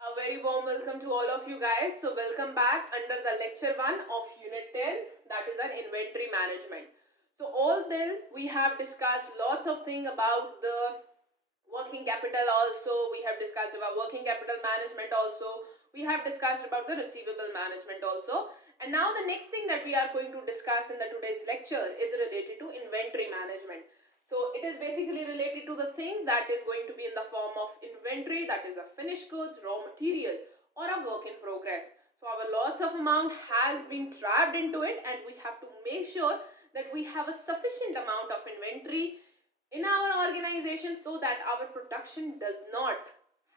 A very warm welcome to all of you guys. So welcome back under the lecture 1 of unit 10, that is an inventory management. So all this we have discussed lots of things about the working capital also, we have discussed about working capital management also, we have discussed about the receivable management also. And now the next thing that we are going to discuss in the today's lecture is related to inventory management. So it is basically related to the things that is going to be in the form of inventory, that is a finished goods, raw material or a work in progress. So our lots of amount has been trapped into it and we have to make sure that we have a sufficient amount of inventory in our organization so that our production does not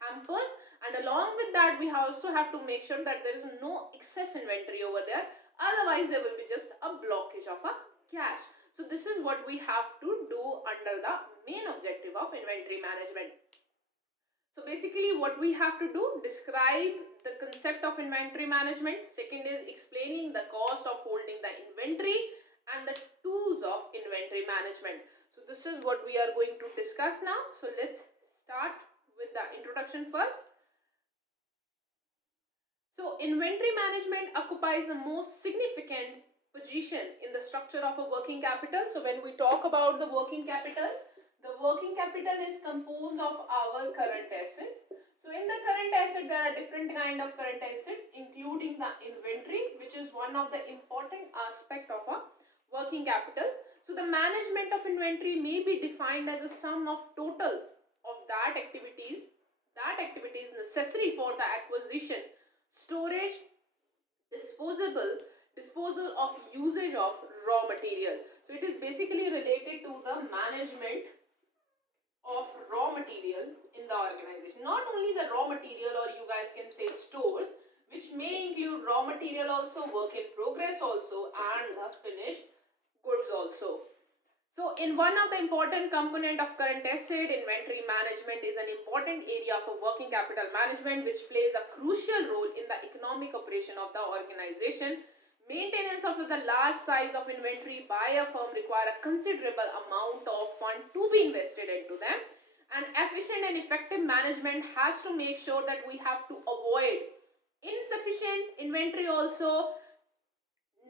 hampers, and along with that we also have to make sure that there is no excess inventory over there, otherwise there will be just a blockage of a cash. So this is what we have to do under the main objective of inventory management. So basically what we have to do, describe the concept of inventory management. Second is explaining the cost of holding the inventory and the tools of inventory management. So this is what we are going to discuss now. So let's start with the introduction first. So inventory management occupies the most significant position in the structure of a working capital. So when we talk about the working capital is composed of our current assets. So in the current asset, there are different kind of current assets, including the inventory, which is one of the important aspect of a working capital. So the management of inventory may be defined as a sum of total of that activities necessary for the acquisition, storage, disposal of usage of raw material. So it is basically related to the management of raw material in the organization. Not only the raw material, or you guys can say stores, which may include raw material also, work in progress also, and the finished goods also. So in one of the important component of current asset, inventory management is an important area for working capital management, which plays a crucial role in the economic operation of the organization. Maintenance of the large size of inventory by a firm require a considerable amount of fund to be invested into them, and efficient and effective management has to make sure that we have to avoid insufficient inventory also,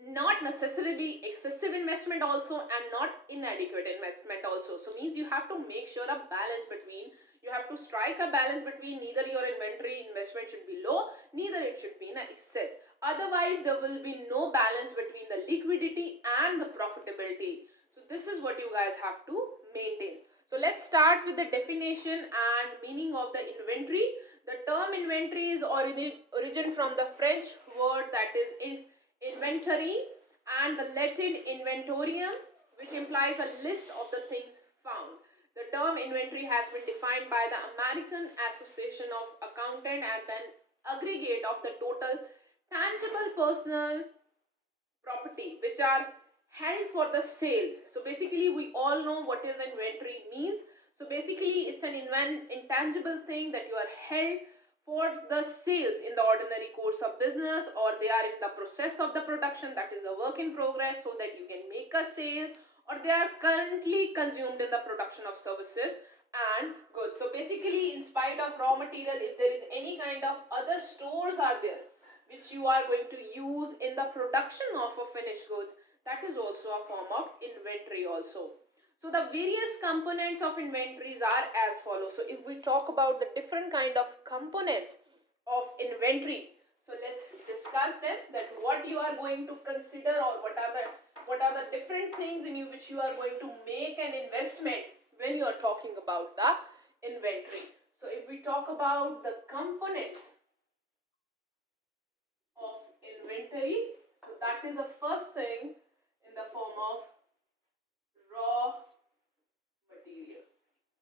not necessarily excessive investment also, and not inadequate investment also. So means you have to make sure a balance between, you have to strike a balance between neither your inventory investment should be low, neither it should be in excess. Otherwise there will be no balance between the liquidity and the profitability. So this is what you guys have to maintain. So let's start with the definition and meaning of the inventory. The term inventory is origin from the French word that is inventory and the Latin inventorium, which implies a list of the things found. The term inventory has been defined by the American Association of Accountants as an aggregate of the total tangible personal property which are held for the sale. So basically we all know what is inventory means. So basically it's an intangible thing that you are held for the sales in the ordinary course of business, or they are in the process of the production, that is the work in progress, so that you can make a sales, or they are currently consumed in the production of services and goods. So basically in spite of raw material, if there is any kind of other stores are there which you are going to use in the production of a finished goods, that is also a form of inventory also. So the various components of inventories are as follows. So if we talk about the different kind of components of inventory, so let's discuss them, that what you are going to consider, or what are the different things in which you are going to make an investment when you are talking about the inventory. So if we talk about the components of inventory, so that is the first thing in the form of raw material.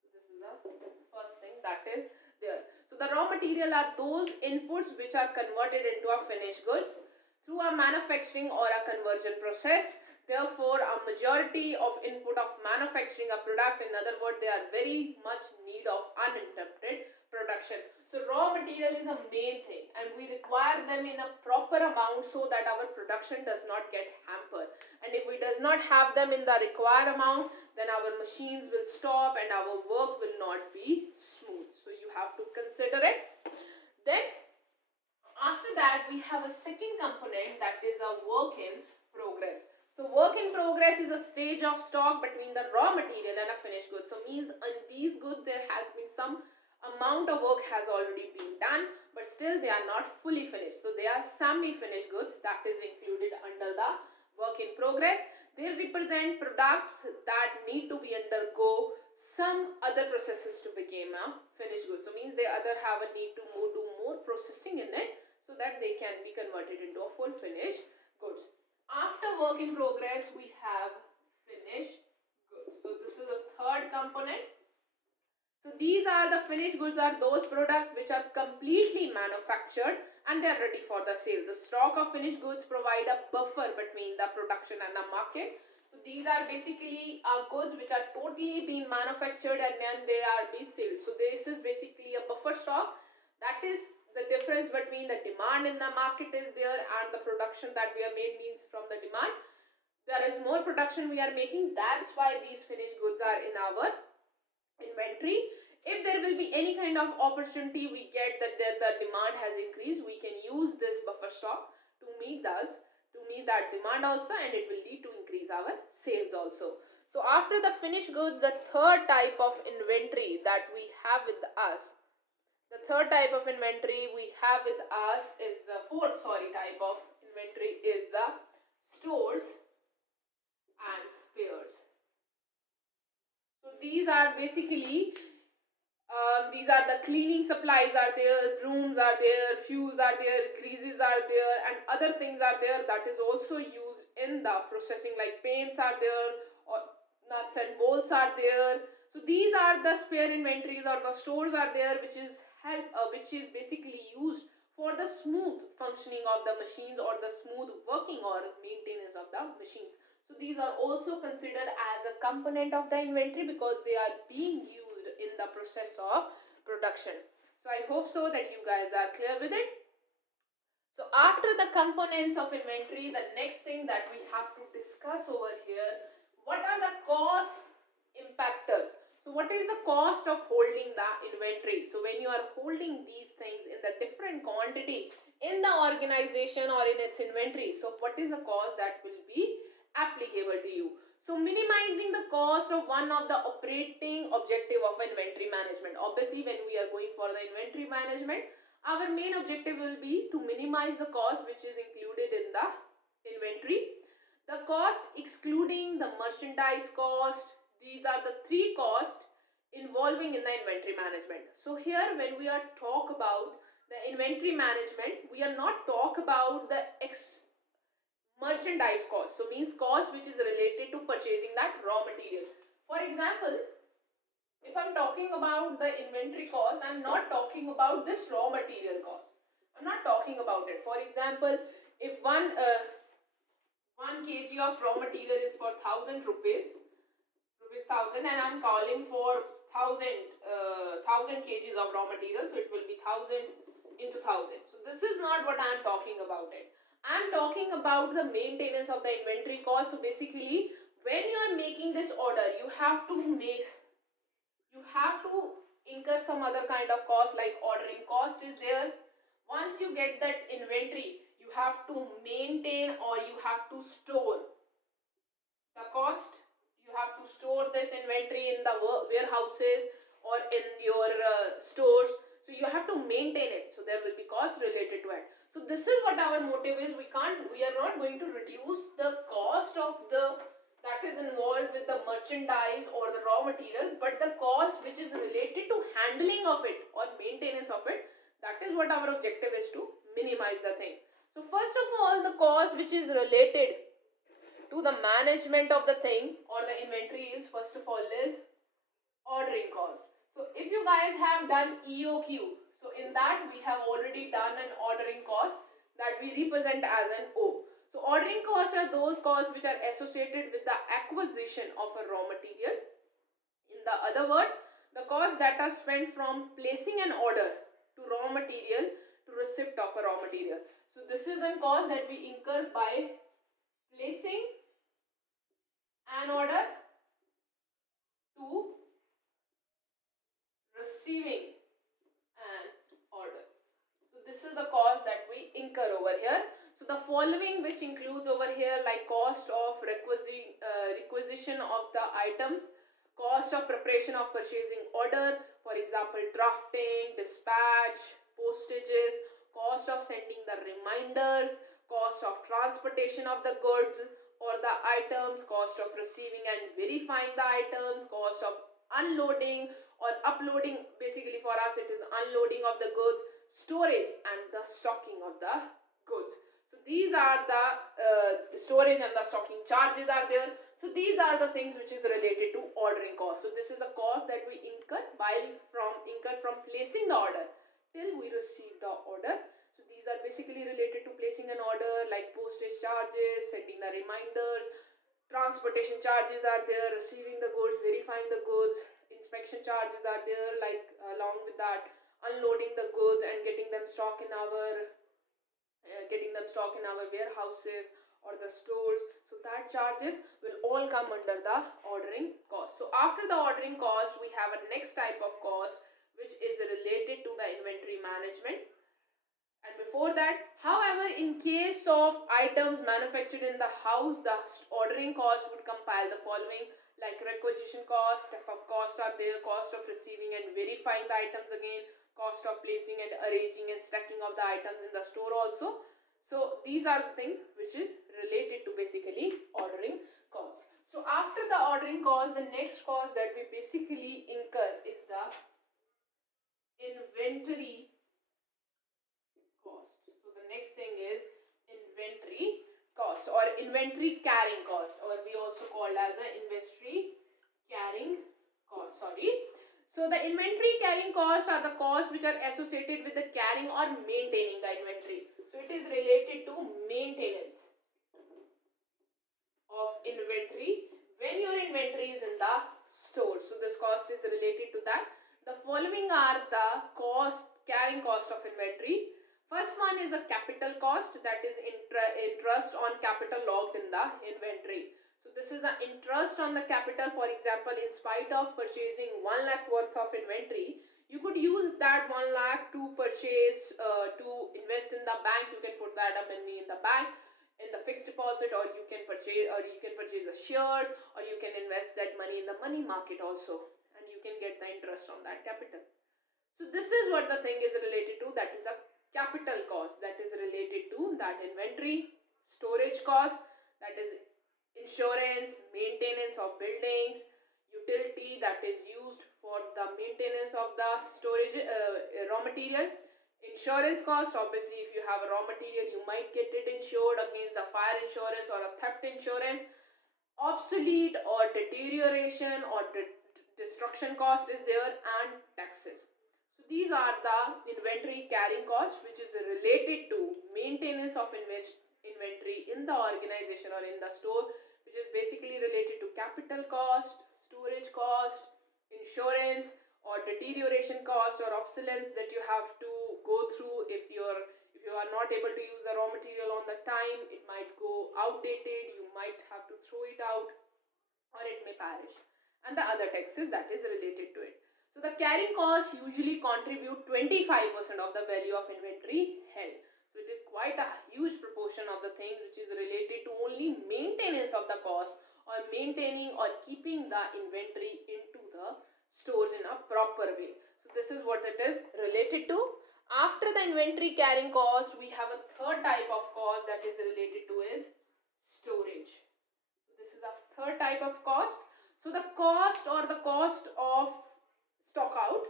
So this is the first thing that is there. So the raw material are those inputs which are converted into a finished goods through a manufacturing or a conversion process. Therefore, a majority of input of manufacturing a product, in other words, they are very much need of uninterrupted production. So raw material is a main thing, and we require them in a proper amount so that our production does not get hampered. And if we does not have them in the required amount, then our machines will stop and our work will not be smooth. So you have to consider it. Then After that, we have a second component, that is a work in progress. So work in progress is a stage of stock between the raw material and a finished good. So means on these goods there has been some amount of work has already been done, but still they are not fully finished. So they are semi-finished goods that is included under the work in progress. They represent products that need to be undergo some other processes to become a finished good. So means they other have a need to do more processing in it so that they can be converted into a full finished goods. After work in progress, we have finished goods. So this is the third component. So these are the finished goods, are those products which are completely manufactured and they are ready for the sale. The stock of finished goods provide a buffer between the production and the market. So these are basically goods which are totally being manufactured and then they are being sold. So this is basically a buffer stock. That is the difference between the demand in the market is there and the production that we are made means from the demand. There is more production we are making. That's why these finished goods are in our inventory. If there will be any kind of opportunity we get that the demand has increased, we can use this buffer stock to meet that demand also, and it will lead to increase our sales also. So after the finished goods, the third type of inventory that we have with us, the third type of inventory we have with us is the type of inventory is the stores and spares. So these are basically these are the cleaning supplies are there, brooms are there, fuels are there, greases are there, and other things are there that is also used in the processing, like paints are there, or nuts and bolts are there. So these are the spare inventories or the stores are there, which is which is basically used for the smooth functioning of the machines or the smooth working or maintenance of the machines. So these are also considered as a component of the inventory because they are being used in the process of production. So I hope so that you guys are clear with it. So after the components of inventory, the next thing that we have to discuss over here, what are the cost impactors? So what is the cost of holding the inventory? So when you are holding these things in the different quantity in the organization or in its inventory, so what is the cost that will be applicable to you? So minimizing the cost of one of the operating objective of inventory management. Obviously, when we are going for the inventory management, our main objective will be to minimize the cost which is included in the inventory. The cost excluding the merchandise cost. These are the three costs involving in the inventory management. So here when we are talk about the inventory management, we are not talk about the merchandise cost. So means cost which is related to purchasing that raw material. For example, if I'm talking about the inventory cost, I'm not talking about this raw material cost. I'm not talking about it. For example, if 1 kg of raw material is for 1000 rupees, 1000, and I'm calling for 1000 kgs of raw material, so it will be 1000 into 1000. So this is not what I'm talking about it. I'm talking about the maintenance of the inventory cost. So basically, when you are making this order, you have to incur some other kind of cost, like ordering cost is there. Once you get that inventory, you have to maintain or you have to store the cost. You have to store this inventory in the warehouses or in your stores. So you have to maintain it. So there will be cost related to it. So this is what our motive is. We are not going to reduce the cost of that is involved with the merchandise or the raw material, but the cost which is related to handling of it or maintenance of it, that is what our objective is, to minimize the thing. So first of all, the cost which is related to the management of the thing or the inventory is, first of all, is ordering cost. So if you guys have done EOQ, so in that we have already done an ordering cost that we represent as an O. So ordering costs are those costs which are associated with the acquisition of a raw material. In the other word, the costs that are spent from placing an order to raw material to receipt of a raw material. So this is a cost that we incur by placing an order to receiving an order. So this is the cost that we incur over here. So the following which includes over here like cost of requisition of the items, cost of preparation of purchasing order, for example drafting, dispatch, postages, cost of sending the reminders, cost of transportation of the goods or the items, cost of receiving and verifying the items, cost of unloading or uploading, basically for us it is unloading of the goods, storage and the stocking of the goods. So these are the storage and the stocking charges are there. So these are the things which is related to ordering cost. So this is a cost that we incur from placing the order till we receive the order. So these are basically related to placing an order, like postage charges, sending the reminders, transportation charges are there, receiving the goods, verifying the goods, inspection charges are there, like along with that unloading the goods and getting them stock in our warehouses or the stores. So that charges will all come under the ordering cost. So after the ordering cost, we have a next type of cost which is related to the inventory management. And before that, however, in case of items manufactured in the house, the ordering cost would compile the following, like requisition cost, step-up cost are there, cost of receiving and verifying the items again, cost of placing and arranging and stacking of the items in the store also. So these are the things which is related to basically ordering cost. So after the ordering cost, the next cost that we basically incur is the inventory cost. So the next thing is inventory cost or inventory carrying cost, or we also called as the inventory carrying cost. So the inventory carrying costs are the costs which are associated with the carrying or maintaining the inventory. So it is related to maintenance of inventory when your inventory is in the store. So this cost is related to that. The following are the carrying cost of inventory. First one is a capital cost, that is interest on capital logged in the inventory. So this is the interest on the capital. For example, in spite of purchasing 1 lakh worth of inventory, you could use that 1 lakh to purchase, to invest in the bank. You can put that money in the bank, in the fixed deposit, or you can purchase the shares, or you can invest that money in the money market also, and you can get the interest on that capital. So this is what the thing is related to, that is a capital cost, that is related to that inventory. Storage cost, that is insurance, maintenance of buildings, utility that is used for the maintenance of the storage raw material. Insurance cost, obviously if you have a raw material, you might get it insured against the fire insurance or a theft insurance. Obsolete or deterioration or destruction cost is there, and taxes. So these are the inventory carrying cost, which is related to maintenance of inventory in the organization or in the store, which is basically related to capital cost, storage cost, insurance or deterioration cost or obsolescence that you have to go through. If you are not able to use the raw material on the time, it might go outdated, you might have to throw it out, or it may perish, and the other taxes that is related to it. So the carrying cost usually contribute 25% of the value of inventory held. So it is quite a huge proportion of the things which is related to only maintenance of the cost, or maintaining or keeping the inventory into the stores in a proper way. So this is what it is related to. After the inventory carrying cost, we have a third type of cost that is related to is storage. So this is a third type of cost. So the cost or the cost of stock out.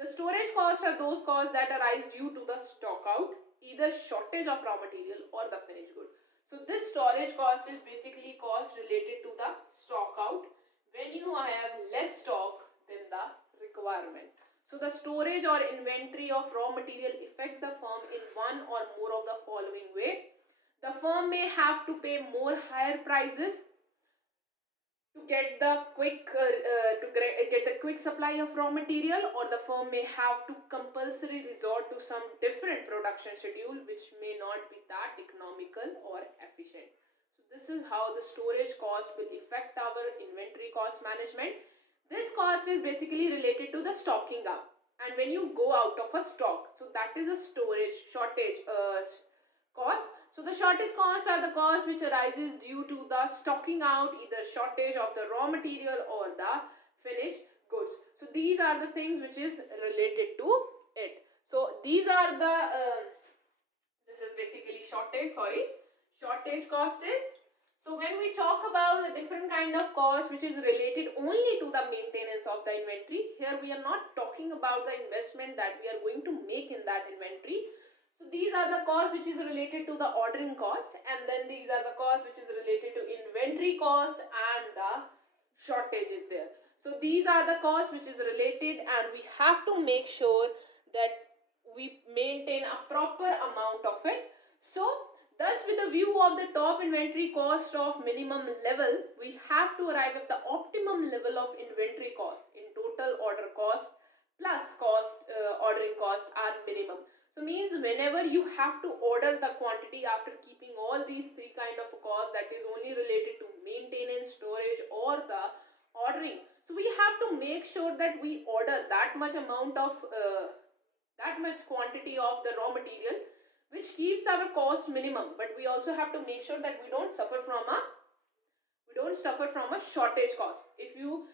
The storage costs are those costs that arise due to the stock out, either shortage of raw material or the finished good. So this storage cost is basically cost related to the stock out when you have less stock than the requirement. So the storage or inventory of raw material affect the firm in one or more of the following way. The firm may have to pay more higher prices to get the quick supply of raw material, or the firm may have to compulsory resort to some different production schedule which may not be that economical or efficient. So this is how the storage cost will affect our inventory cost management. This cost is basically related to the stocking up, and when you go out of a stock, so that is a storage shortage costs. So the shortage costs are the costs which arises due to the stocking out, either shortage of the raw material or the finished goods. So these are the things which is related to it. So these are the this is basically shortage cost is. So when we talk about the different kind of cost which is related only to the maintenance of the inventory, here we are not talking about the investment that we are going to make in that inventory. So these are the costs which is related to the ordering cost, and then these are the costs which is related to inventory cost and the shortage is there. So these are the costs which is related, and we have to make sure that we maintain a proper amount of it. So thus, with the view of the top inventory cost of minimum level, we have to arrive at the optimum level of inventory cost. In total, order cost plus ordering cost are minimum. So means whenever you have to order the quantity after keeping all these three kind of costs, that is only related to maintenance, storage or the ordering. So we have to make sure that we order that much amount of that much quantity of the raw material which keeps our cost minimum, but we also have to make sure that we don't suffer from a shortage cost. If you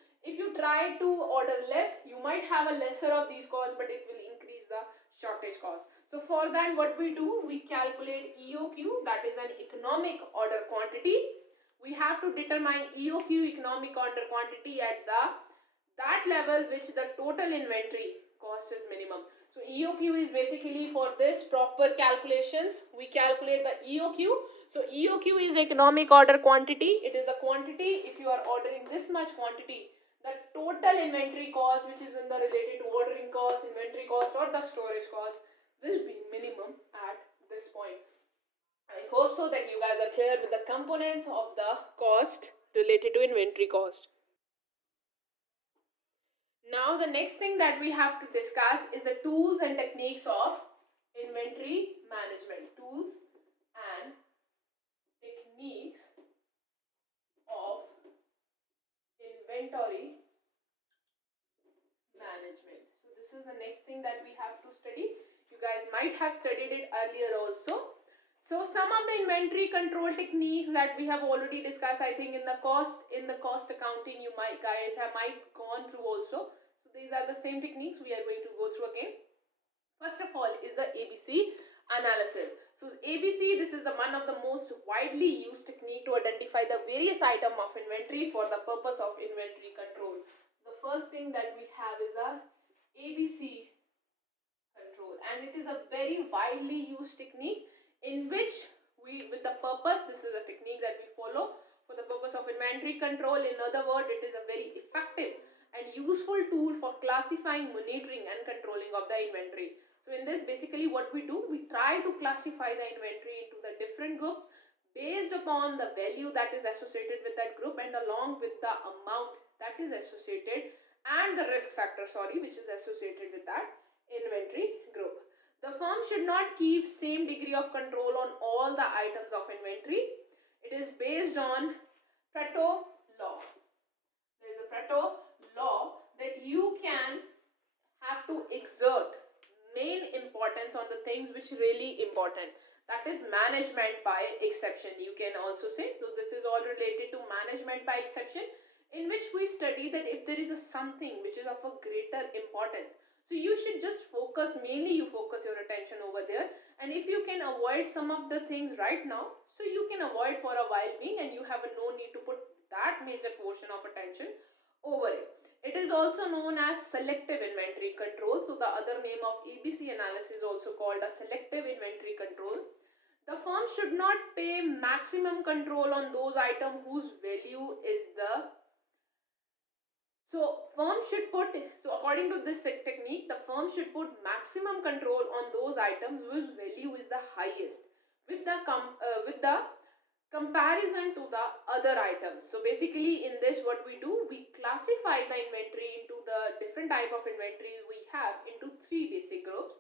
try to order less, you might have a lesser of these costs, but it will increase the shortage cost. So for that, what we do, we calculate EOQ, that is an economic order quantity. We have to determine EOQ, economic order quantity, at that level which the total inventory cost is minimum. So EOQ is basically for this proper calculations. We calculate the EOQ. So EOQ is economic order quantity. It is a quantity, if you are ordering this much quantity, the total inventory cost which is in the related to ordering cost, inventory cost or the storage cost will be minimum at this point. I hope so that you guys are clear with the components of the cost related to inventory cost. Now the next thing that we have to discuss is the tools and techniques of inventory management. Tools and techniques of inventory management. So this is the next thing that we have to study. You guys might have studied it earlier also. So some of the inventory control techniques that we have already discussed, I think in the cost accounting, you guys might gone through also. So these are the same techniques we are going to go through again. First of all is the ABC analysis. So ABC, this is the one of the most widely used technique to identify the various item of inventory for the purpose of inventory control. So the first thing that we have is the ABC control, and it is a very widely used technique in which with the purpose, this is a technique that we follow for the purpose of inventory control. In other words, it is a very effective and useful tool for classifying, monitoring and controlling of the inventory. So in this, basically what we do, we try to classify the inventory into the different groups based upon the value that is associated with that group and along with the amount that is associated and the risk factor, which is associated with that inventory group. The firm should not keep same degree of control on all the items of inventory. It is based on Pareto law. There is a Pareto law that you can have to exert main importance on the things which really important. That is management by exception, you can also say. So this is all related to management by exception, in which we study that if there is something which is of a greater importance, so you should just focus, mainly you focus your attention over there, and if you can avoid some of the things right now, so you can avoid for a while being, and you have no need to put that major portion of attention over it. It is also known as selective inventory control. So the other name of ABC analysis is also called a selective inventory control. The firm should not pay maximum control on those items whose value is the according to this technique, the firm should put maximum control on those items whose value is the highest with the comparison to the other items. So basically in this, what we do, we classify the inventory into the different type of inventory we have into three basic groups.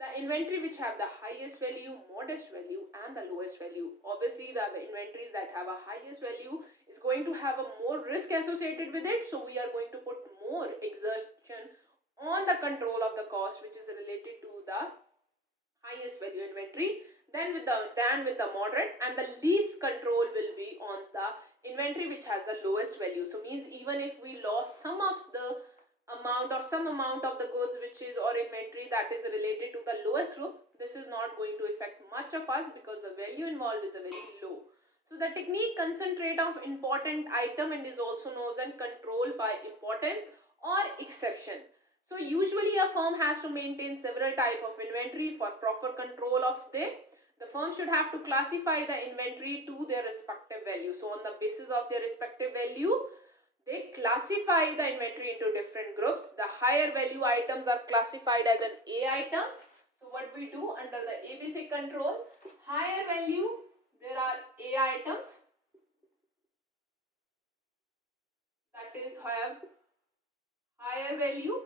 The inventory which have the highest value, modest value and the lowest value. Obviously the inventories that have a highest value is going to have a more risk associated with it, so we are going to put more exertion on the control of the cost which is related to the highest value inventory. then with the moderate, and the least control will be on the inventory which has the lowest value. So means even if we lost some of the amount or some amount of the goods which is or inventory that is related to the lowest group, this is not going to affect much of us because the value involved is a very low. So the technique concentrate of important item and is also known as control by importance or exception. So usually a firm has to maintain several type of inventory for proper control of the firm should have to classify the inventory to their respective value. So on the basis of their respective value, they classify the inventory into different groups. The higher value items are classified as an A items. So what we do under the ABC control, higher value, there are A items that is have higher value.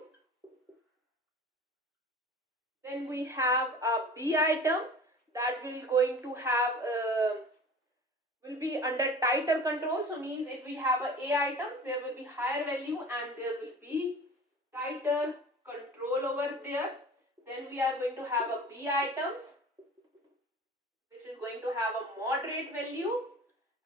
Then we have a B item that will going to have will be under tighter control. So means if we have a item, there will be higher value and there will be tighter control over there. Then we are going to have a B items which is going to have a moderate value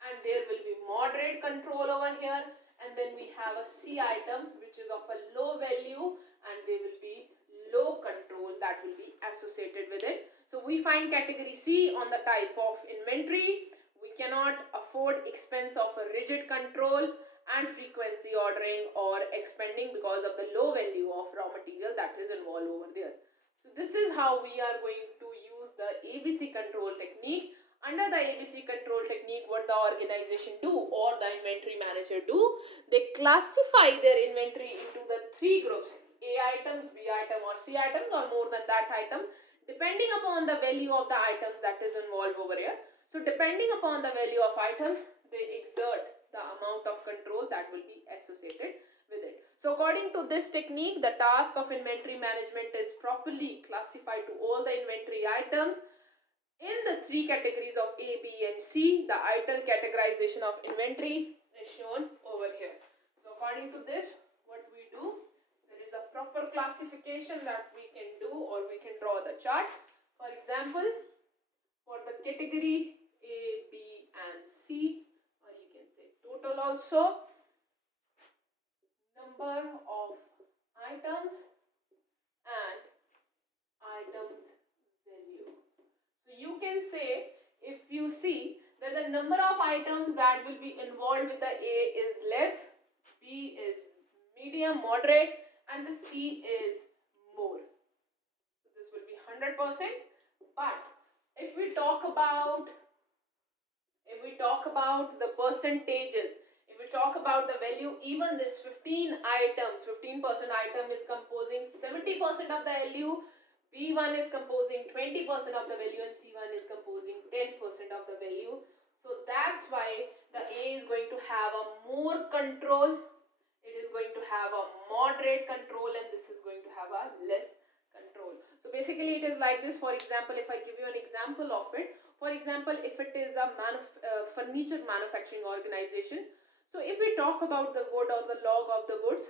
and there will be moderate control over here. And then we have a C items which is of a low value and they will be low control that will be associated with it. So we find category C on the type of inventory. We cannot afford expense of a rigid control and frequency ordering or expending because of the low value of raw material that is involved over there. So this is how we are going to use the ABC control technique. Under the ABC control technique, what the organization do or the inventory manager do, they classify their inventory into the three groups: A items, B item or C items or more than that item, depending upon the value of the items that is involved over here. So depending upon the value of items, they exert the amount of control that will be associated with it. So according to this technique, the task of inventory management is properly classified to all the inventory items in the three categories of A, B and C. The item categorization of inventory is shown over here. So according to this, what we do, there is a proper classification that we can do or we can draw the chart. For example, for the category A, B and C, or you can say total also, number of items and items value. So you can say, if you see that the number of items that will be involved with the A is less, B is medium, moderate and the C is more. So this will be 100%. But if we talk about the percentages, if we talk about the value, even this 15 items, 15% item is composing 70% of the value, B1 is composing 20% of the value and C1 is composing 10% of the value. So that's why the A is going to have a more control, it is going to have a moderate control and this is going to have a less control. So basically it is like this. For example, if I give you an example of it, for example, if it is a furniture manufacturing organization, so if we talk about the wood or the log of the woods,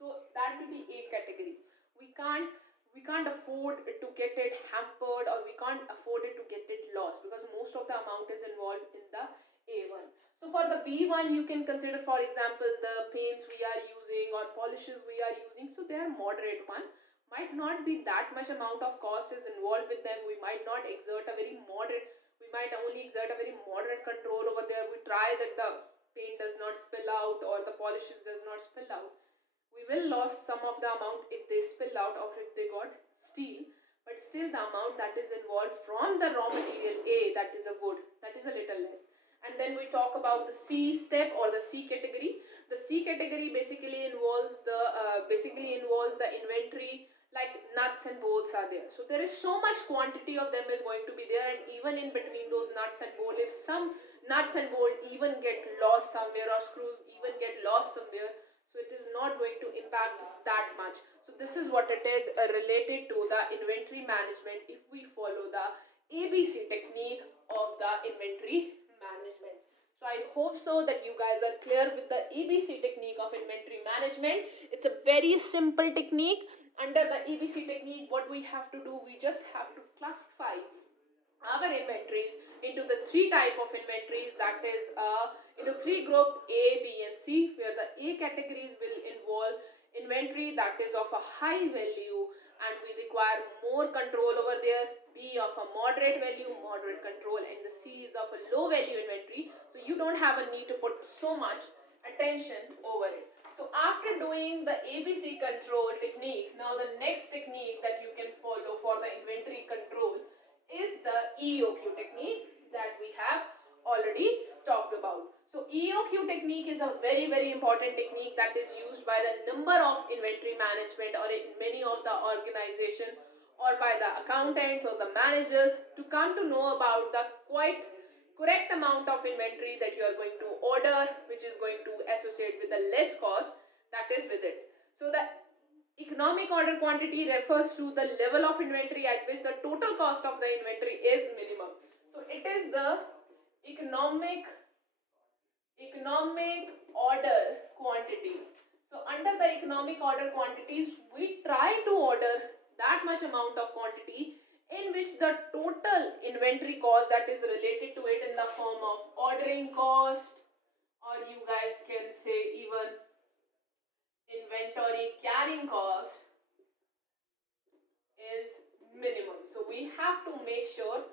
so that will be A category. We can't afford to get it hampered or we can't afford it to get it lost because most of the amount is involved in the A1. So for the B1 you can consider, for example, the paints we are using or polishes we are using, so they are moderate one. Might not be that much amount of cost is involved with them. We might not exert a very moderate, we might only exert a very moderate control over there. We try that the paint does not spill out or the polishes does not spill out. We will lose some of the amount if they spill out or if they got steel, but still the amount that is involved from the raw material A, that is a wood, that is a little less. And then we talk about the C step or the C category. The C category basically involves the inventory, like nuts and bolts are there. So there is so much quantity of them is going to be there, and even in between those nuts and bolts, if some nuts and bolts even get lost somewhere or screws even get lost somewhere, so it is not going to impact that much. So this is what it is related to the inventory management if we follow the ABC technique of the inventory management. So I hope so that you guys are clear with the ABC technique of inventory management. It's a very simple technique. Under the ABC technique, what we have to do, we just have to classify our inventories into the three type of inventories, that is into three group A, B and C, where the A categories will involve inventory that is of a high value and we require more control over there. B of a moderate value, moderate control, and the C is of a low value inventory, so you don't have a need to put so much attention over it. So after doing the ABC control technique, now the next technique that you can follow for the inventory control is the EOQ technique that we have already talked about. So EOQ technique is a very important technique that is used by the number of inventory management or in many of the organization or by the accountants or the managers to come to know about the quite correct amount of inventory that you are going to order, which is going to associate with the less cost that is with it. So the economic order quantity refers to the level of inventory at which the total cost of the inventory is minimum. So it is the economic order quantity. So under the economic order quantities, we try to order that much amount of quantity in which the total inventory cost that is related to it in the form of ordering cost, or you guys can say even inventory carrying cost, is minimum. So we have to make sure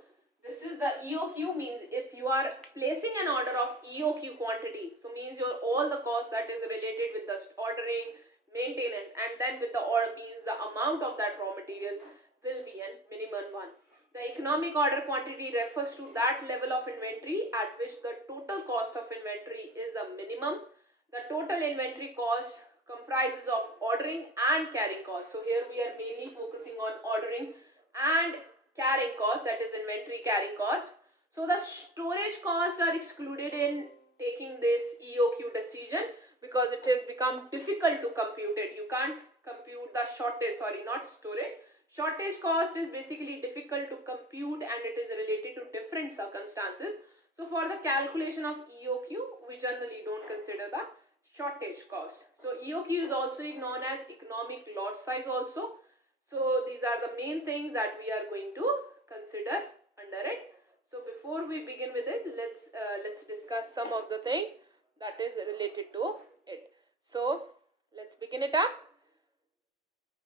this is the EOQ, means if you are placing an order of EOQ quantity, so means your all the cost that is related with the ordering, maintenance, and then with the order means the amount of that raw material will be a minimum one. The economic order quantity refers to that level of inventory at which the total cost of inventory is a minimum. The total inventory cost comprises of ordering and carrying cost. So here we are mainly focusing on ordering and carrying cost, that is inventory carrying cost. So the storage costs are excluded in taking this EOQ decision because it has become difficult to compute it. You can't compute the shortage, not storage. Shortage cost is basically difficult to compute and it is related to different circumstances. So for the calculation of EOQ, we generally don't consider the shortage cost. So EOQ is also known as economic lot size also. So these are the main things that we are going to consider under it. So before we begin with it, let's discuss some of the things that is related to it. So let's begin it up.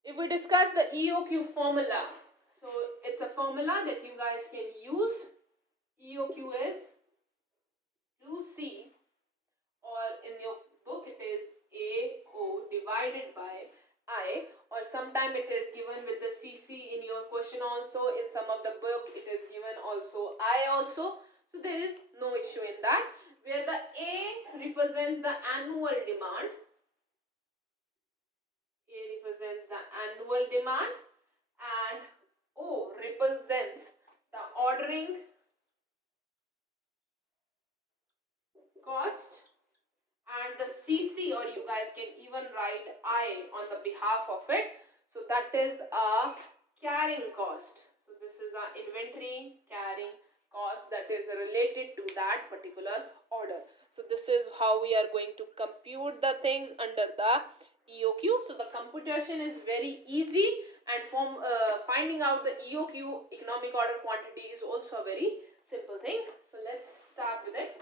If we discuss the EOQ formula, so it's a formula that you guys can use. EOQ is 2C, or in your book it is AO divided by I, or sometime it is given with the CC in your question also. In some of the book it is given also I also. So there is no issue in that, where the A represents the annual demand. A represents the annual demand and O represents the ordering cost, and the CC, or you guys can even write I on the behalf of it. So that is a carrying cost. So this is a inventory carrying cost that is related to that particular order. So this is how we are going to compute the things under the EOQ. So the computation is very easy, and from finding out the EOQ, economic order quantity, is also a very simple thing. So let's start with it.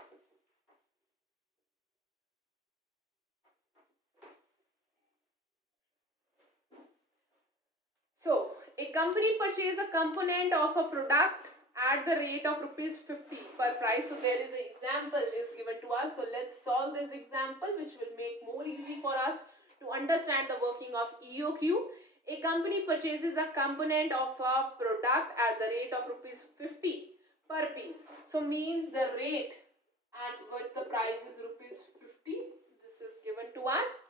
So a company purchases a component of a product at the rate of rupees 50 per price. So there is an example is given to us. So let's solve this example, which will make more easy for us to understand the working of EOQ. A company purchases a component of a product at the rate of rupees 50 per piece. So means the rate at what the price is rupees 50. This is given to us.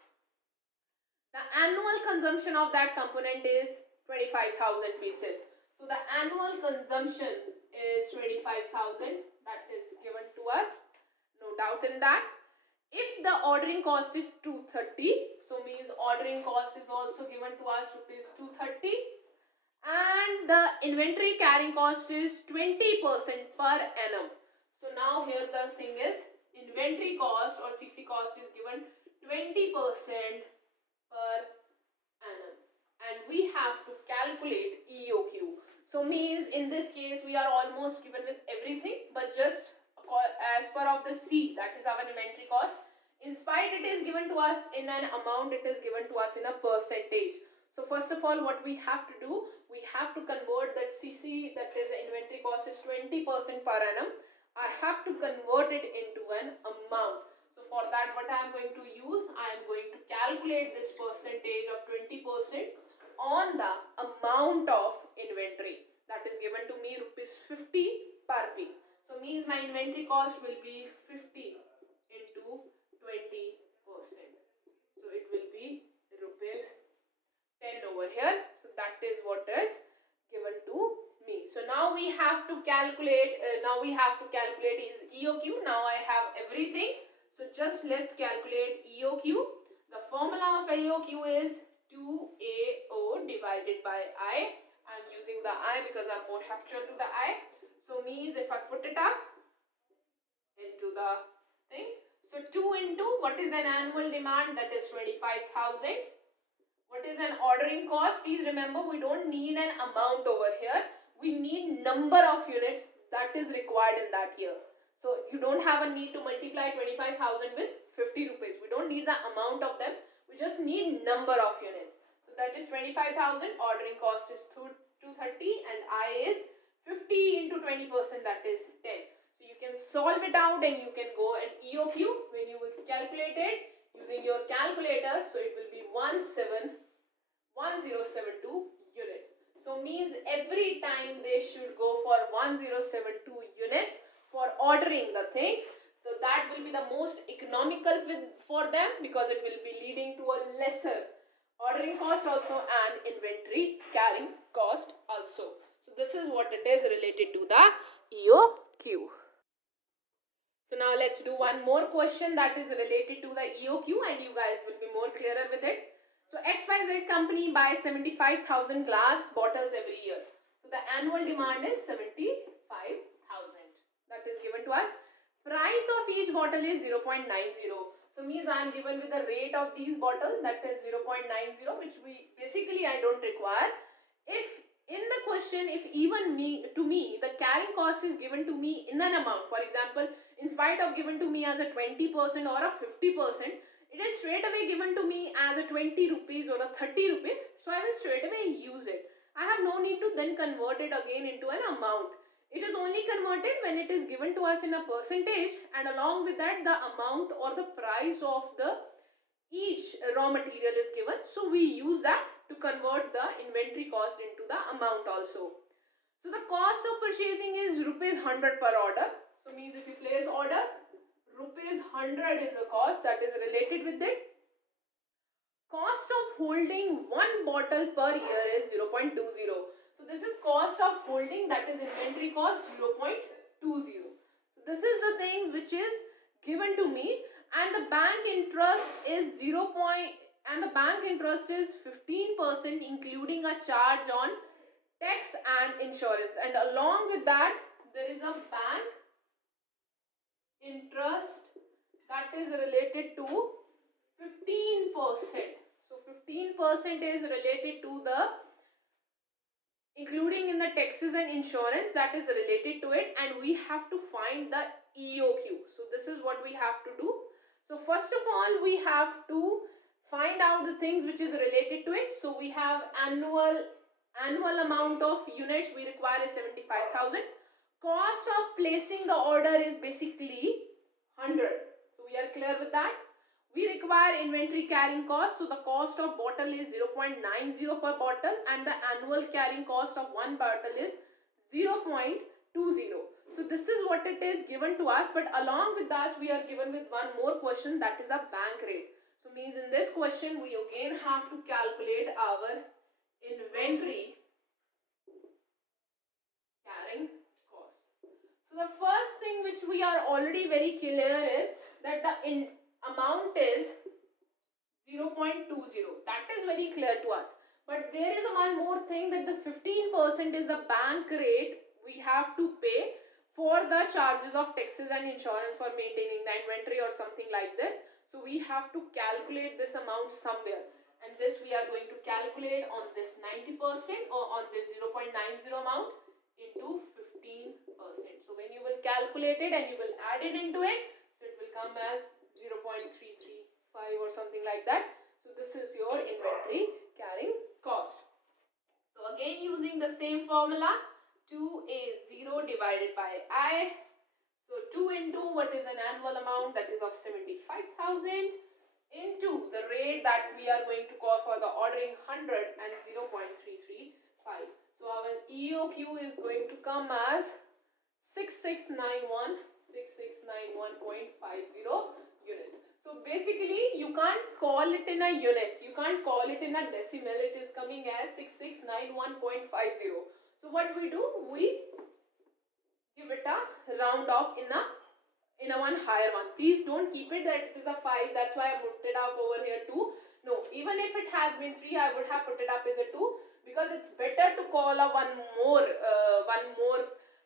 The annual consumption of that component is 25,000 pieces. So the annual consumption is 25,000, that is given to us, no doubt in that. If the ordering cost is 230, so means ordering cost is also given to us rupees 230, and the inventory carrying cost is 20% per annum. So now here the thing is, inventory cost or CC cost is given 20% per annum, and we have to calculate EOQ. So means in this case we are almost given with everything, but just as per of the C, that is our inventory cost. In spite it is given to us in an amount, it is given to us in a percentage. So first of all, what we have to do, we have to convert that CC, that is inventory cost is 20% per annum. I have to convert it into an amount. So for that, what I am going to use, I am going to calculate this percentage of 20% on the amount of inventory that is given to me, rupees 50 per piece. So means my inventory cost will be 50 into 20%. So it will be rupees 10 over here. So that is what is given to me. So now we have to calculate, is EOQ. Now I have everything. So just let's calculate EOQ. The formula of EOQ is 2AO divided by I. I'm using the I because I'm more habitual to the I. So means if I put it up into the thing. So 2 into what is an annual demand, that is 25,000. What is an ordering cost? Please remember, we don't need an amount over here. We need number of units that is required in that year. So you don't have a need to multiply 25,000 with 50 rupees. We don't need the amount of them. We just need number of units. So that is 25,000. Ordering cost is 230 and I is 50 into 20%, that is 10. So you can solve it out and you can go and EOQ when you will calculate it using your calculator. So it will be 1072 units. So means every time they should go for 1072 units for ordering the things. So that will be the most economical for them because it will be leading to a lesser ordering cost also and inventory carrying cost also. So this is what it is related to the EOQ. So now let's do one more question that is related to the EOQ and you guys will be more clearer with it. So XYZ company buys 75,000 glass bottles every year. So the annual demand is 75,000. That is given to us. Price of each bottle is 0.90. So means I am given with the rate of these bottles, that is 0.90, which I don't require. If in the question, if even to me the carrying cost is given to me in an amount, for example, in spite of given to me as a 20% or a 50%, it is straight away given to me as a 20 rupees or a 30 rupees. So I will straight away use it. I have no need to then convert it again into an amount. It is only converted when it is given to us in a percentage, and along with that the amount or the price of the each raw material is given. So we use that to convert the inventory cost into the amount also. So the cost of purchasing is rupees 100 per order. So means if you place order, rupees 100 is the cost that is related with it. Cost of holding one bottle per year is 0.20. So this is cost of holding, that is inventory cost 0.20. So this is the thing which is given to me, and the bank interest is 15% including a charge on tax and insurance, and along with that there is a bank interest that is related to 15%. So 15% is related to the including in the taxes and insurance that is related to it, and we have to find the EOQ. So this is what we have to do. So first of all, we have to find out the things which is related to it. So we have annual amount of units we require is 75,000. Cost of placing the order is basically 100. So we are clear with that. We require inventory carrying cost. So the cost of bottle is 0.90 per bottle and the annual carrying cost of one bottle is 0.20. So this is what it is given to us, but along with that we are given with one more question, that is a bank rate. So means in this question we again have to calculate our inventory carrying cost. So the first thing which we are already very clear is that the amount is 0.20. That is very clear to us. But there is one more thing, that the 15% is the bank rate we have to pay for the charges of taxes and insurance for maintaining the inventory or something like this. So we have to calculate this amount somewhere. and this we are going to calculate on this 90% or on this 0.90 amount into 15%. So when you will calculate it and you will add it into it, so it will come as 0.335 or something like that. So this is your inventory carrying cost. So again, using the same formula, 2 is 0 divided by I. So 2 into what is an annual amount, that is of 75,000, into the rate that we are going to call for the ordering 100 and 0.335. So our EOQ is going to come as 6691.50 units. So basically you can't call it in a units, you can't call it in a decimal, it is coming as 6691.50. So what we do, we give it a round off in a one higher one. Please don't keep it that it is a 5, that's why I put it up over here 2. No, even if it has been 3, I would have put it up as a 2, because it's better to call a one more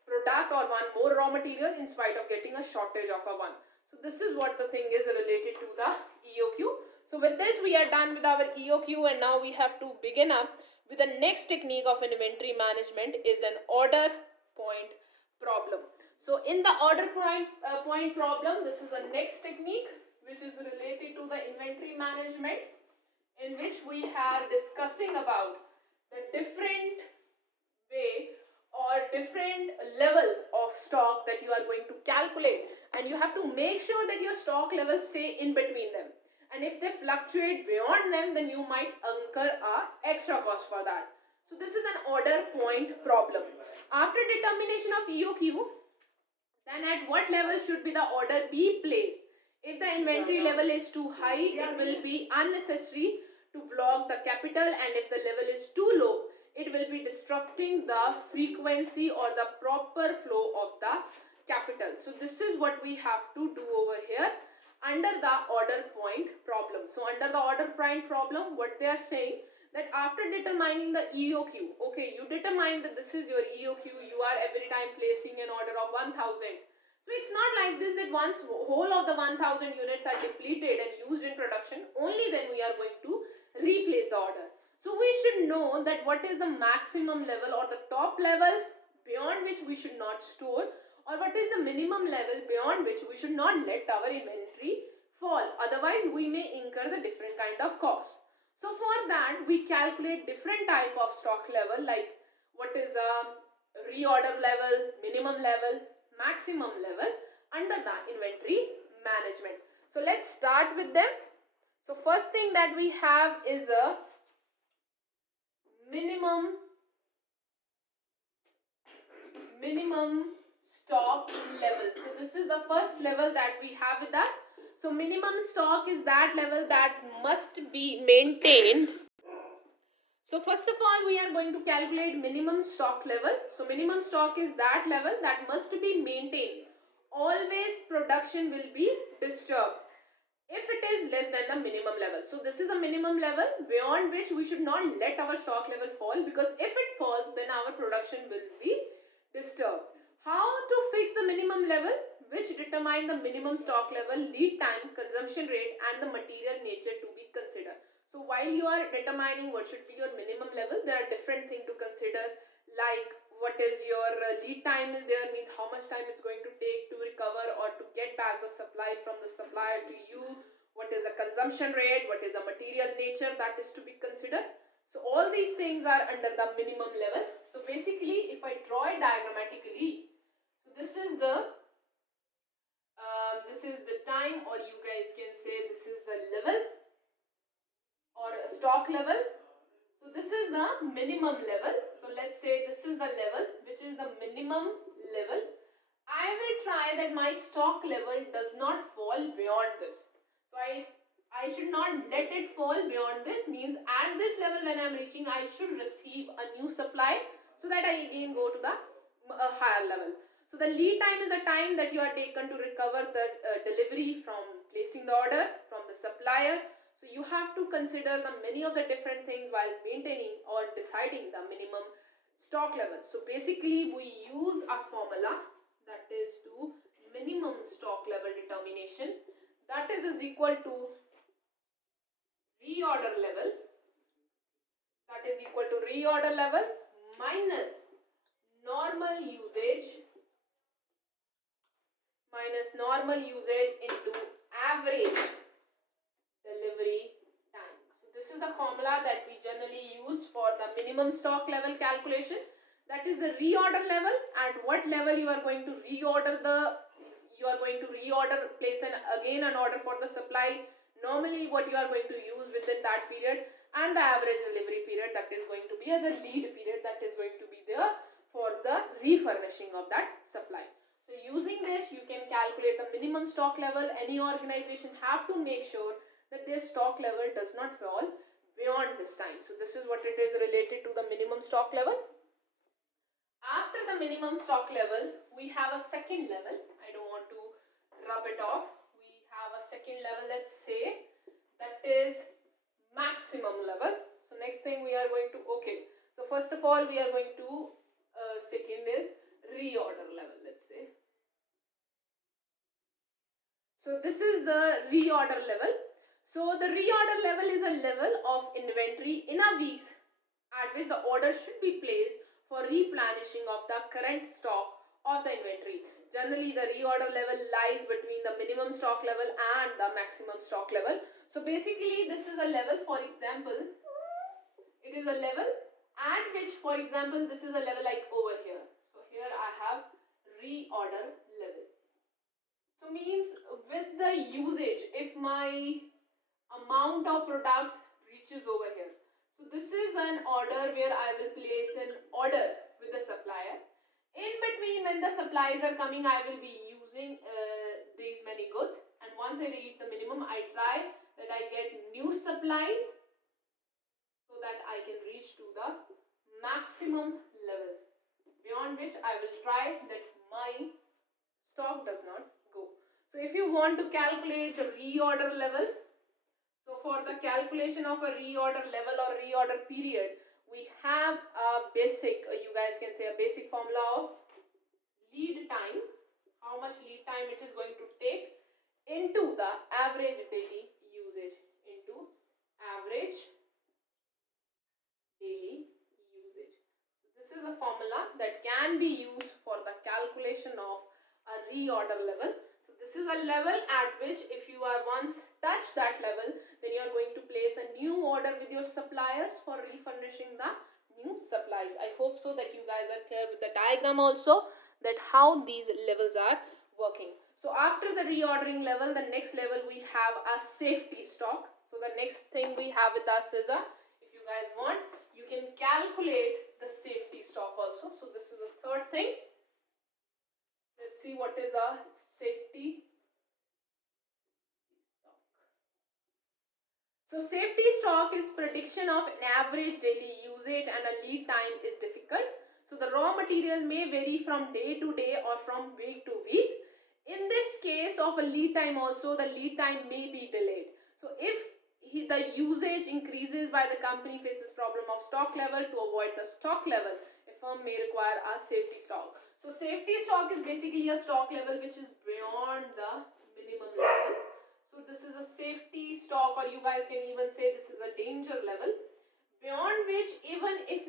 product or one more raw material in spite of getting a shortage of a one. So this is what the thing is related to the EOQ. So with this we are done with our EOQ, and now we have to begin up with the next technique of inventory management, is an order point problem. So in the order point problem, this is the next technique which is related to the inventory management, in which we are discussing about the different way or different level of stock that you are going to calculate, and you have to make sure that your stock levels stay in between them, and if they fluctuate beyond them, then you might incur a extra cost for that. So this is an order point problem. After determination of EOQ, then at what level should be the order be placed? If the inventory level is too high, it will be unnecessary to block the capital, and if the level is too low, it will be disrupting the frequency or the proper flow of the capital. So this is what we have to do over here under the order point problem. So under the order point problem, what they are saying, that after determining the EOQ, okay, you determine that this is your EOQ, you are every time placing an order of 1000. So it's not like this that once whole of the 1000 units are depleted and used in production, only then we are going to replace the order. So we should know that what is the maximum level or the top level beyond which we should not store, or what is the minimum level beyond which we should not let our inventory fall. Otherwise we may incur the different kind of cost. So for that we calculate different type of stock level, like what is the reorder level, minimum level, maximum level under the inventory management. So let's start with them. So first thing that we have is a minimum stock level. So this is the first level that we have with us. So minimum stock is that level that must be maintained. So first of all, we are going to calculate minimum stock level. So minimum stock is that level that must be maintained. Always production will be disturbed if it is less than the minimum level. So this is a minimum level beyond which we should not let our stock level fall, because if it falls, then our production will be disturbed. How to fix the minimum level? Which determine the minimum stock level, lead time, consumption rate, and the material nature to be considered. So while you are determining what should be your minimum level, there are different things to consider, like what is your lead time is there, means how much time it's going to take to recover or to get back the supply from the supplier to you, what is the consumption rate, what is the material nature that is to be considered. So all these things are under the minimum level. So basically if I draw it diagrammatically, so this is the time, or you guys can say this is the level or stock level. So this is the minimum level. So let's say this is the level which is the minimum level. I will try that my stock level does not fall beyond this. So I should not let it fall beyond this, means at this level when I am reaching, I should receive a new supply so that I again go to the higher level. So the lead time is the time that you are taken to recover the delivery from placing the order from the supplier. So you have to consider the many of the different things while maintaining or deciding the minimum stock level. So basically we use a formula that is to minimum stock level determination, that is equal to reorder level that is equal to reorder level minus normal usage into average delivery time. So this is the formula that we generally use for the minimum stock level calculation. That is the reorder level, at what level you are going to place again an order for the supply, normally what you are going to use within that period, and the average delivery period, that is going to be the lead period that is going to be there for the refurnishing of that supply. So using this, you can calculate the minimum stock level. Any organization have to make sure that their stock level does not fall beyond this time. So this is what it is related to the minimum stock level. After the minimum stock level, we have a second level. I don't want to rub it off. We have a second level, let's say, that is maximum level. So next thing we are going to, so first of all we are going to, second is reorder level, let's say. So this is the reorder level. So the reorder level is a level of inventory in a week at which the order should be placed for replenishing of the current stock of the inventory. Generally, the reorder level lies between the minimum stock level and the maximum stock level. So basically, this is a level, for example, it is a level at which, for example, this is a level like over here. So here I have reorder level. So means with the usage, if my amount of products reaches over here. So this is an order where I will place an order with the supplier. In between, when the supplies are coming, I will be using these many goods, and once I reach the minimum, I try that I get new supplies so that I can reach to the maximum level, beyond which I will try that my stock does not go. So if you want to calculate the reorder level, so for the calculation of a reorder level or reorder period, we have a basic, you guys can say a basic formula of lead time, how much lead time it is going to take, into the average daily usage, into average daily usage. So this is a formula that can be used for the calculation of a reorder level. So this is a level at which if you are once touch that level, then you are going to place a new order with your suppliers for refurnishing the new supplies. I hope so that you guys are clear with the diagram also, that how these levels are working. So after the reordering level, the next level we have a safety stock. So the next thing we have with us is if you guys want, you can calculate the safety stock also. So this is the third thing. Let's see what is a safety stock. So safety stock is prediction of an average daily usage, and a lead time is difficult. So the raw material may vary from day to day or from week to week. In this case of a lead time also, the lead time may be delayed. So if the usage increases by the company faces problem of stock level, to avoid the stock level, a firm may require a safety stock. So safety stock is basically a stock level which is beyond the minimum level. So this is a safety stock, or you guys can even say this is a danger level, beyond which even if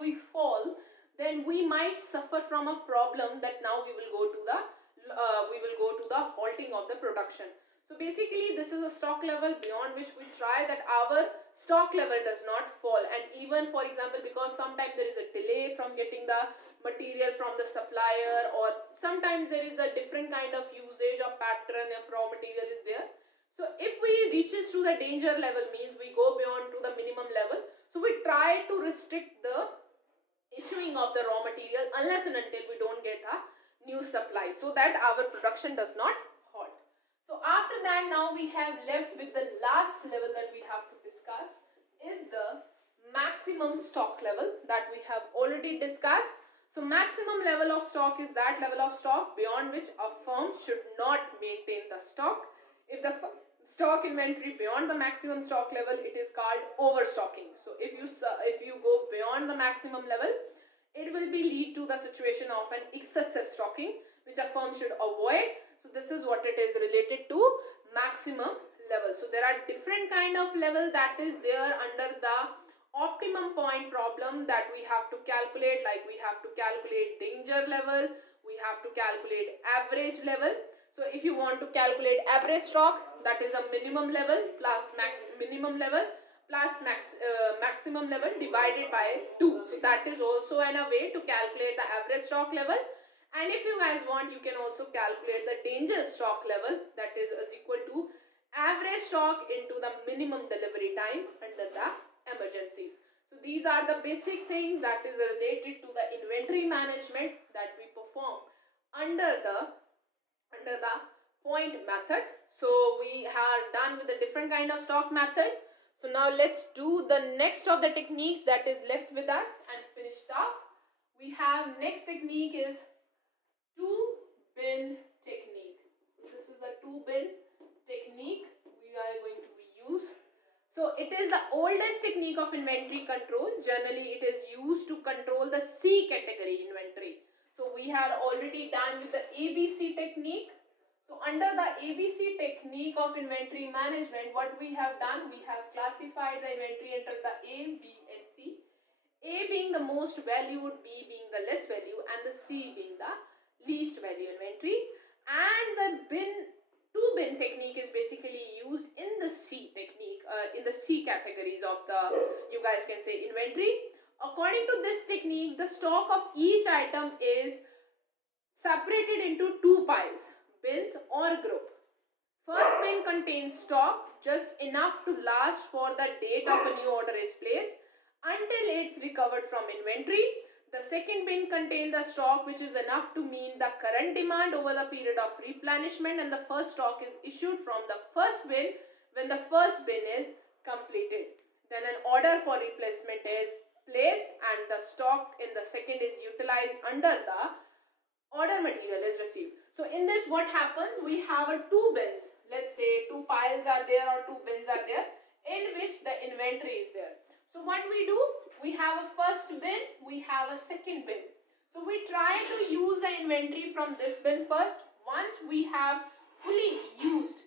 we fall, then we might suffer from a problem that now we will go to the halting of the production. So basically this is a stock level beyond which we try that our stock level does not fall. And even for example, because sometimes there is a delay from getting the material from the supplier, or sometimes there is a different kind of usage or pattern if raw material is there. So if we reaches to the danger level, means we go beyond to the minimum level, so we try to restrict the issuing of the raw material unless and until we don't get a new supply, so that our production does not halt. So after that, now we have left with the last level that we have to discuss is the maximum stock level that we have already discussed. So maximum level of stock is that level of stock beyond which a firm should not maintain the stock. If the stock inventory beyond the maximum stock level, it is called overstocking. So if you go beyond the maximum level, it will be lead to the situation of an excessive stocking, which a firm should avoid. So this is what it is related to maximum level. So there are different kind of level that is there under the optimum point problem that we have to calculate, like we have to calculate danger level, we have to calculate average level. So if you want to calculate average stock, that is a minimum level plus maximum level divided by 2. So that is also a way to calculate the average stock level. And if you guys want, you can also calculate the danger stock level, that is equal to average stock into the minimum delivery time under the emergencies. So these are the basic things that is related to the inventory management that we perform under the point method. So we are done with the different kind of stock methods. So now let's do the next of the techniques that is left with us and finished off. We have next technique is two bin technique. So this is the two bin technique we are going to be used. So it is the oldest technique of inventory control. Generally it is used to control the C category inventory. So we have already done with the ABC technique. So under the ABC technique of inventory management, what we have done, we have classified the inventory under the A, B and C. A being the most valued, B being the less value, and the C being the least value inventory. And the two bin technique is basically used in the C technique, in the C categories of the, you guys can say, inventory. According to this technique, the stock of each item is separated into two piles, bins or group. First bin contains stock just enough to last for the date of a new order is placed until it's recovered from inventory. The second bin contains the stock which is enough to meet the current demand over the period of replenishment, and the first stock is issued from the first bin when the first bin is completed. Then an order for replacement is placed and the stock in the second is utilized under the order material is received. So in this what happens, we have a two bins, let's say two piles are there or two bins are there in which the inventory is there. So what we do, we have a first bin, we have a second bin. So we try to use the inventory from this bin first. Once we have fully used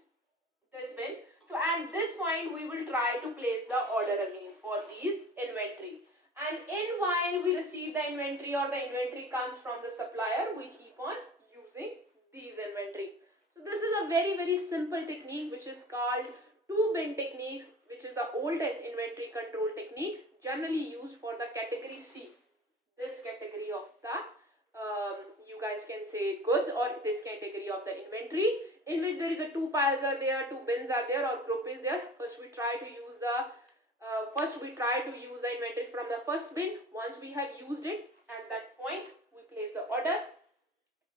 this bin, so at this point we will try to place the order again for these inventory. And in while we receive the inventory or the inventory comes from the supplier, we keep on using these inventory. So this is a very simple technique which is called two bin techniques, which is the oldest inventory control technique generally used for the category C. This category of the you guys can say goods, or this category of the inventory in which there is a two piles are there, two bins are there or group is there. First we try to use the inventory from the first bin. Once we have used it, at that point we place the order.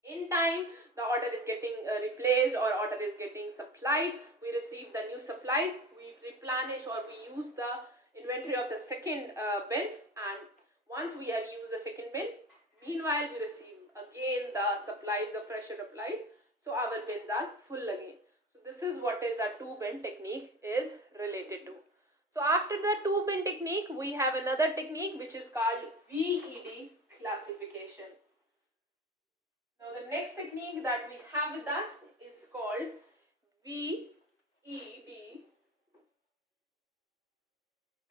In time the order is getting replaced or order is getting supplied, we receive the new supplies, we replenish or we use the inventory of the second bin, and once we have used the second bin, meanwhile we receive again the supplies, the fresher supplies, so our bins are full again. So this is what is a two bin technique is related to. So after the two bin technique, we have another technique which is called VED classification. Now the next technique that we have with us is called VED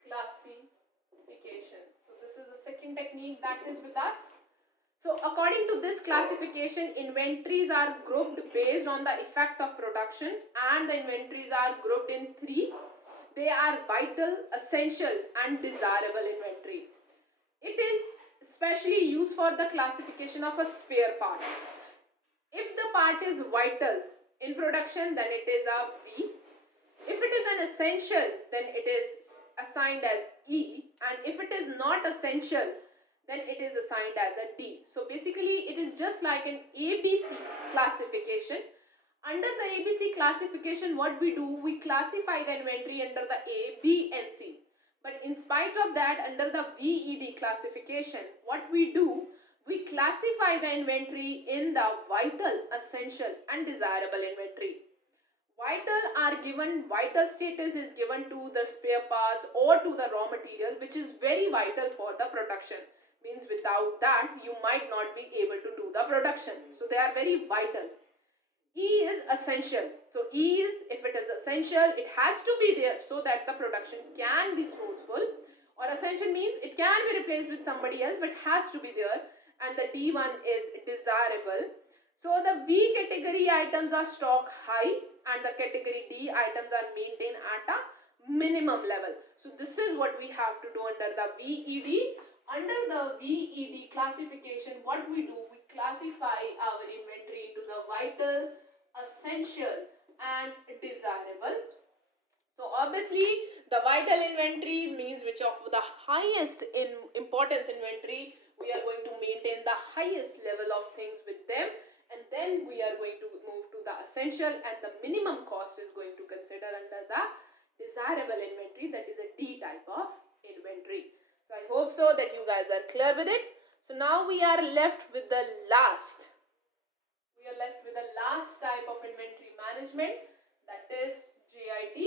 classification. So this is the second technique that is with us. So according to this classification, inventories are grouped based on the effect of production, and the inventories are grouped in three. They are vital, essential and desirable inventory. It is especially used for the classification of a spare part. If the part is vital in production, then it is a V. If it is an essential, then it is assigned as E, and if it is not essential, then it is assigned as a D. So basically it is just like an ABC classification. Under the ABC classification, what we do, we classify the inventory under the A, B and C. But in spite of that, under the VED classification, what we do, we classify the inventory in the vital, essential and desirable inventory. Vital status is given to the spare parts or to the raw material, which is very vital for the production. Means without that, you might not be able to do the production. So they are very vital. E is essential. So E is, if it is essential, it has to be there so that the production can be smoothful. or essential means it can be replaced with somebody else but has to be there, and the D one is desirable. So the V category items are stock high and the category D items are maintained at a minimum level. So this is what we have to do under the VED. Under the VED classification, what we do, we classify our inventory into the vital, essential and desirable. So obviously the vital inventory means which of the highest in importance inventory, we are going to maintain the highest level of things with them, and then we are going to move to the essential, and the minimum cost is going to consider under the desirable inventory, that is a D type of inventory. So I hope so that you guys are clear with it. So now we are left with the last type of inventory management, that is JIT,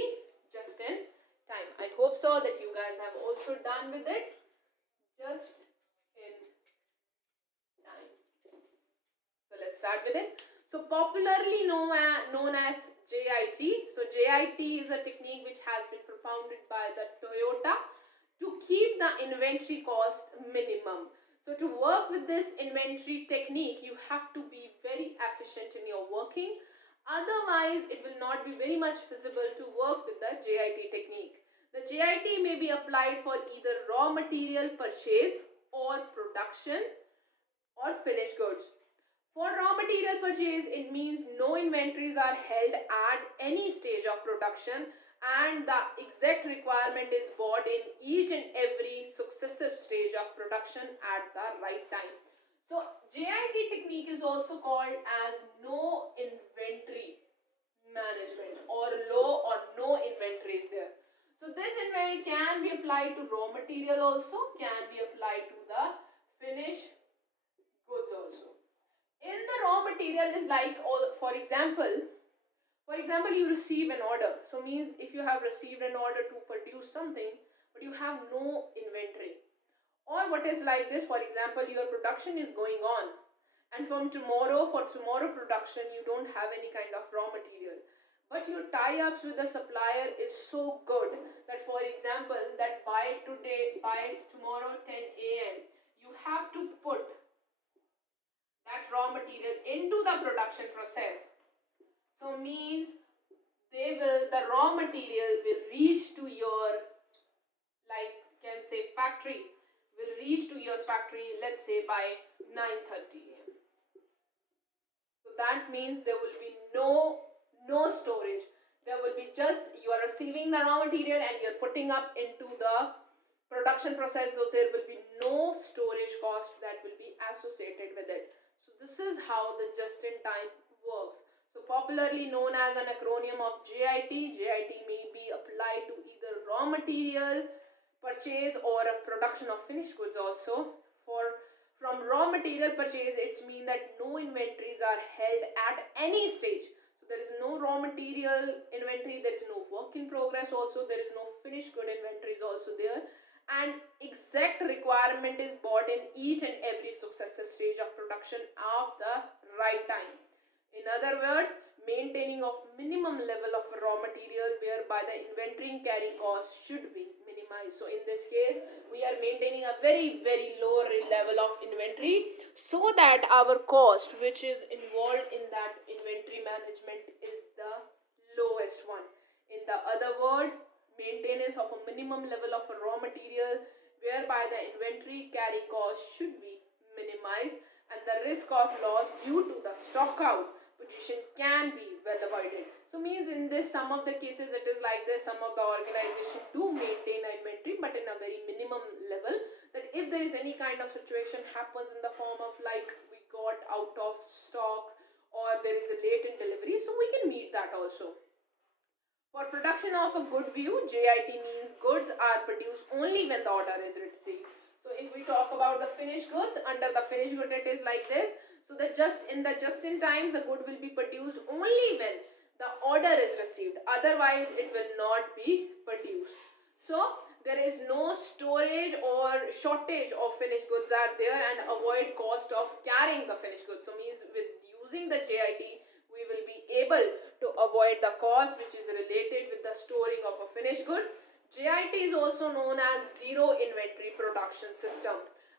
just in time. I hope so that you guys have also done with it, just in time. So let's start with it. So popularly known as JIT. So JIT is a technique which has been propounded by the Toyota to keep the inventory cost minimum. So to work with this inventory technique, you have to be very efficient in your working. Otherwise, it will not be very much feasible to work with the JIT technique. The JIT may be applied for either raw material purchase or production or finished goods. For raw material purchase, it means no inventories are held at any stage of production and the exact requirement is bought in each and every successive stage of production at the right time. So JIT technique is also called as no inventory management, or low or no inventory is there. So this inventory can be applied to raw material also, can be applied to the finished goods also. In the raw material is like, for example, you receive an order. So means if you have received an order to produce something but you have no inventory, or what is like this, for example, your production is going on and for tomorrow production you don't have any kind of raw material, but your tie-ups with the supplier is so good that, for example, that by tomorrow 10 a.m. you have to put that raw material into the production process. So means the raw material will reach to your, factory, let's say by 9:30 a.m. So that means there will be no storage. There will be just, you are receiving the raw material and you're putting up into the production process, so there will be no storage cost that will be associated with it. So this is how the just-in-time works. So popularly known as an acronym of JIT, JIT may be applied to either raw material purchase or a production of finished goods also. From raw material purchase, it's mean that no inventories are held at any stage. So there is no raw material inventory, there is no work in progress also, there is no finished good inventories also there, and exact requirement is bought in each and every successive stage of production of the right time. In other words, maintaining of minimum level of raw material whereby the inventory and carrying cost should be minimized. So in this case, we are maintaining a very low level of inventory so that our cost which is involved in that inventory management is the lowest one. In the other word, maintenance of a minimum level of raw material whereby the inventory carrying cost should be minimized and the risk of loss due to the stock out position can be well avoided. So means in this, some of the cases it is like this, some of the organization do maintain inventory but in a very minimum level, that if there is any kind of situation happens in the form of like we got out of stock or there is a late in delivery, so we can meet that also. For production of a good view, JIT means goods are produced only when the order is received. So if we talk about the finished goods, under the finished good it is like this. So that just in time, the good will be produced only when the order is received. Otherwise, it will not be produced. So there is no storage or shortage of finished goods are there and avoid cost of carrying the finished goods. So means with using the JIT, we will be able to avoid the cost which is related with the storing of a finished goods. JIT is also known as zero inventory production system,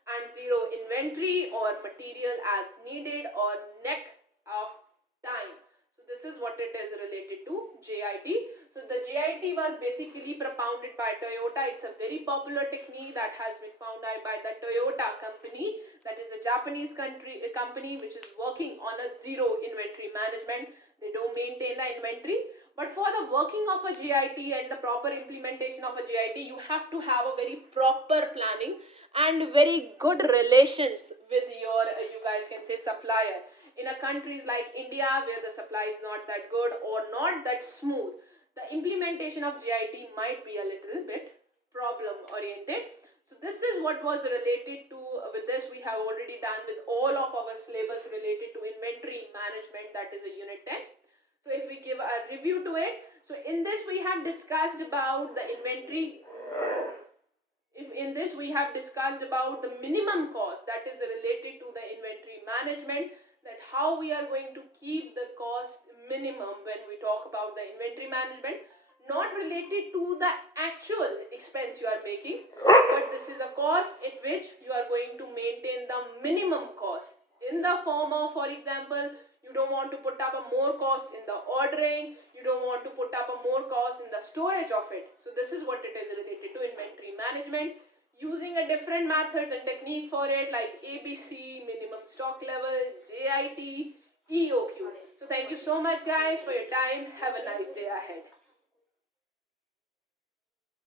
and zero inventory or material as needed or net of time. So this is what it is related to JIT. So the JIT was basically propounded by Toyota. It's a very popular technique that has been founded by the Toyota company, that is a Japanese company which is working on a zero inventory management. They don't maintain the inventory. But for the working of a GIT and the proper implementation of a GIT, you have to have a very proper planning and very good relations with your, you guys can say, supplier. In a countries like India, where the supply is not that good or not that smooth, the implementation of GIT might be a little bit problem oriented. So this is what was related to, with this we have already done with all of our syllabus related to inventory management, that is a unit 10. So if we give a review to it, so in this we have discussed about the inventory. In this we have discussed about the minimum cost that is related to the inventory management, that how we are going to keep the cost minimum when we talk about the inventory management, not related to the actual expense you are making, but this is a cost at which you are going to maintain the minimum cost in the form of, for example, you don't want to put up a more cost in the ordering, you don't want to put up a more cost in the storage of it. So this is what it is related to inventory management, using a different methods and technique for it, like ABC, minimum stock level, JIT, EOQ. So thank you so much guys for your time. Have a nice day ahead.